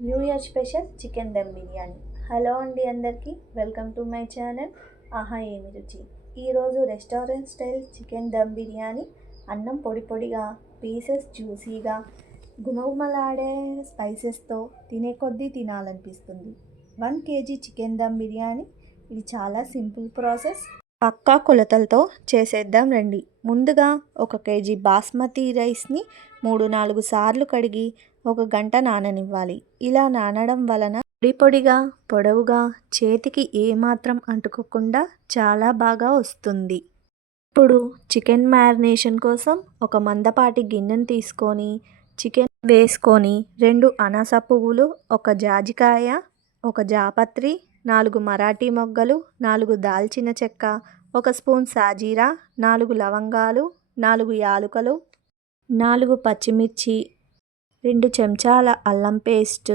New year special chicken dum biryani. Hello అండి అందరికీ, welcome to my channel ఆహా ఏమి రుచి. ఈరోజు restaurant style chicken dum biryani. అన్నం పొడి పొడిగా, పీసెస్ జ్యూసీగా, గుమగుమలాడే స్పైసెస్తో తినే కొద్దీ తినాలనిపిస్తుంది. 1 kg చికెన్ దమ్ బిర్యానీ. ఇది చాలా సింపుల్ ప్రాసెస్, పక్కా కొలతలతో చేసేద్దాం రండి. ముందుగా 1 kg బాస్మతి రైస్ని 3-4 సార్లు కడిగి 1 గంట నాననివ్వాలి. ఇలా నానడం వలన పొడి పొడిగా, పొడవుగా, చేతికి ఏమాత్రం అంటుకోకుండా చాలా బాగా వస్తుంది. ఇప్పుడు చికెన్ మ్యారినేషన్ కోసం ఒక మందపాటి గిన్నెను తీసుకొని చికెన్ వేసుకొని 2 అనాస పువ్వులు, 1 జాజికాయ, 1 జాపత్రి, 4 మరాఠీ మొగ్గలు, 4 దాల్చిన చెక్క, 1 స్పూన్ సాజీరా, 4 లవంగాలు, 4 యాలకులు, 4 పచ్చిమిర్చి, 2 చెంచాల అల్లం పేస్ట్,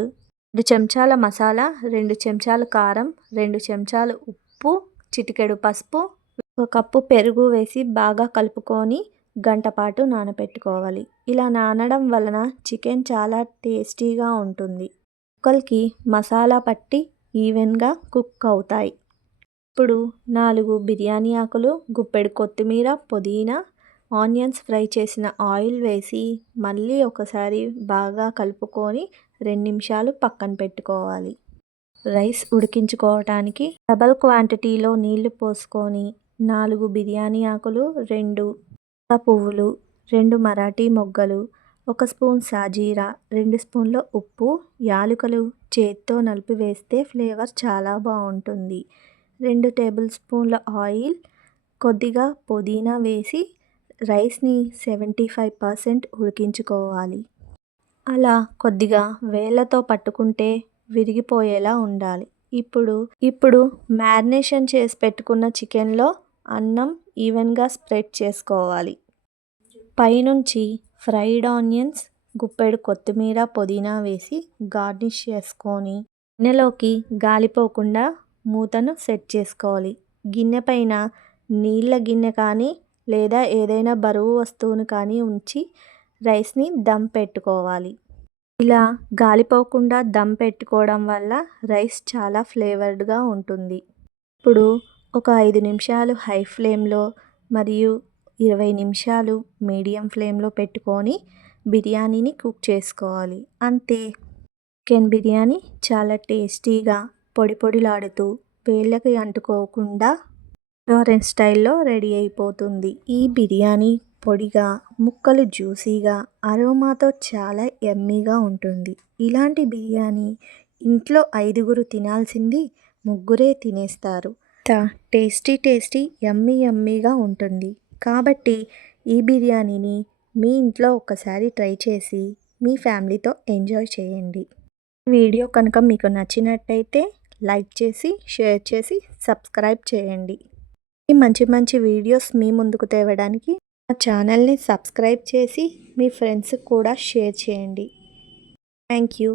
2 చెంచాల మసాలా, 2 చెంచాలు కారం, 2 చెంచాలు ఉప్పు, చిటికెడు పసుపు, 1 కప్పు పెరుగు వేసి బాగా కలుపుకొని గంట పాటు నానబెట్టుకోవాలి. ఇలా నానడం వలన చికెన్ చాలా టేస్టీగా ఉంటుంది. ముక్కలకి మసాలా పట్టి ఈవెన్గా కుక్ అవుతాయి. ఇప్పుడు 4 బిర్యానీ ఆకులు, గుప్పెడు కొత్తిమీర, పుదీనా, ఆనియన్స్ ఫ్రై చేసిన ఆయిల్ వేసి మళ్ళీ ఒకసారి బాగా కలుపుకొని 2 నిమిషాలు పక్కన పెట్టుకోవాలి. రైస్ ఉడికించుకోవటానికి డబల్ క్వాంటిటీలో నీళ్లు పోసుకొని 4 బిర్యానీ ఆకులు, 2 పువ్వులు, 2 మరాఠీ మొగ్గలు, 1 స్పూన్ సాజీరా, 2 స్పూన్ల ఉప్పు, యాలకులు చేత్తో నలిపి వేస్తే ఫ్లేవర్ చాలా బాగుంటుంది. 2 టేబుల్ స్పూన్ల ఆయిల్, కొద్దిగా పుదీనా వేసి రైస్ని 75% ఉడికించుకోవాలి. అలా కొద్దిగా వేళ్ళతో పట్టుకుంటే విరిగిపోయేలా ఉండాలి. ఇప్పుడు మ్యారినేషన్ చేసి పెట్టుకున్న చికెన్లో అన్నం ఈవెన్గా స్ప్రెడ్ చేసుకోవాలి. పైనుంచి ఫ్రైడ్ ఆనియన్స్, గుప్పెడు కొత్తిమీర, పుదీనా వేసి గార్నిష్ చేసుకొని గిన్నెలోకి గాలిపోకుండా మూతను సెట్ చేసుకోవాలి. గిన్నె పైన నీళ్ళ గిన్నె కానీ లేదా ఏదైనా బరువు వస్తువును కానీ ఉంచి రైస్ని దమ్ పెట్టుకోవాలి. ఇలా గాలిపోకుండా దమ్ పెట్టుకోవడం వల్ల రైస్ చాలా ఫ్లేవర్డ్గా ఉంటుంది. ఇప్పుడు ఒక 5 నిమిషాలు హై ఫ్లేమ్లో మరియు 20 నిమిషాలు మీడియం ఫ్లేమ్లో పెట్టుకొని బిర్యానీని కుక్ చేసుకోవాలి. అంతే, చికెన్ బిర్యానీ చాలా టేస్టీగా, పొడి పొడిలాడుతూ, వేళ్ళకి అంటుకోకుండా రెస్టారెంట్ స్టైల్లో రెడీ అయిపోతుంది. ఈ బిర్యానీ పొడిగా, ముక్కలు జ్యూసీగా, అరోమాతో చాలా యమ్మీగా ఉంటుంది. ఇలాంటి బిర్యానీ ఇంట్లో 5గురు తినాల్సింది 3గురే తినేస్తారు. టేస్టీ యమ్మీగా ఉంటుంది. కాబట్టి ఈ బిర్యానీని మీ ఇంట్లో ఒక్కసారి ట్రై చేసి మీ ఫ్యామిలీతో ఎంజాయ్ చేయండి. వీడియో కనుక మీకు నచ్చినట్టయితే లైక్ చేసి, షేర్ చేసి, సబ్స్క్రైబ్ చేయండి. ఈ మంచి వీడియోస్ మీ ముందుకు తేవడానికి మా ఛానల్ని సబ్స్క్రైబ్ చేసి మీ ఫ్రెండ్స్కి కూడా షేర్ చేయండి. Thank you.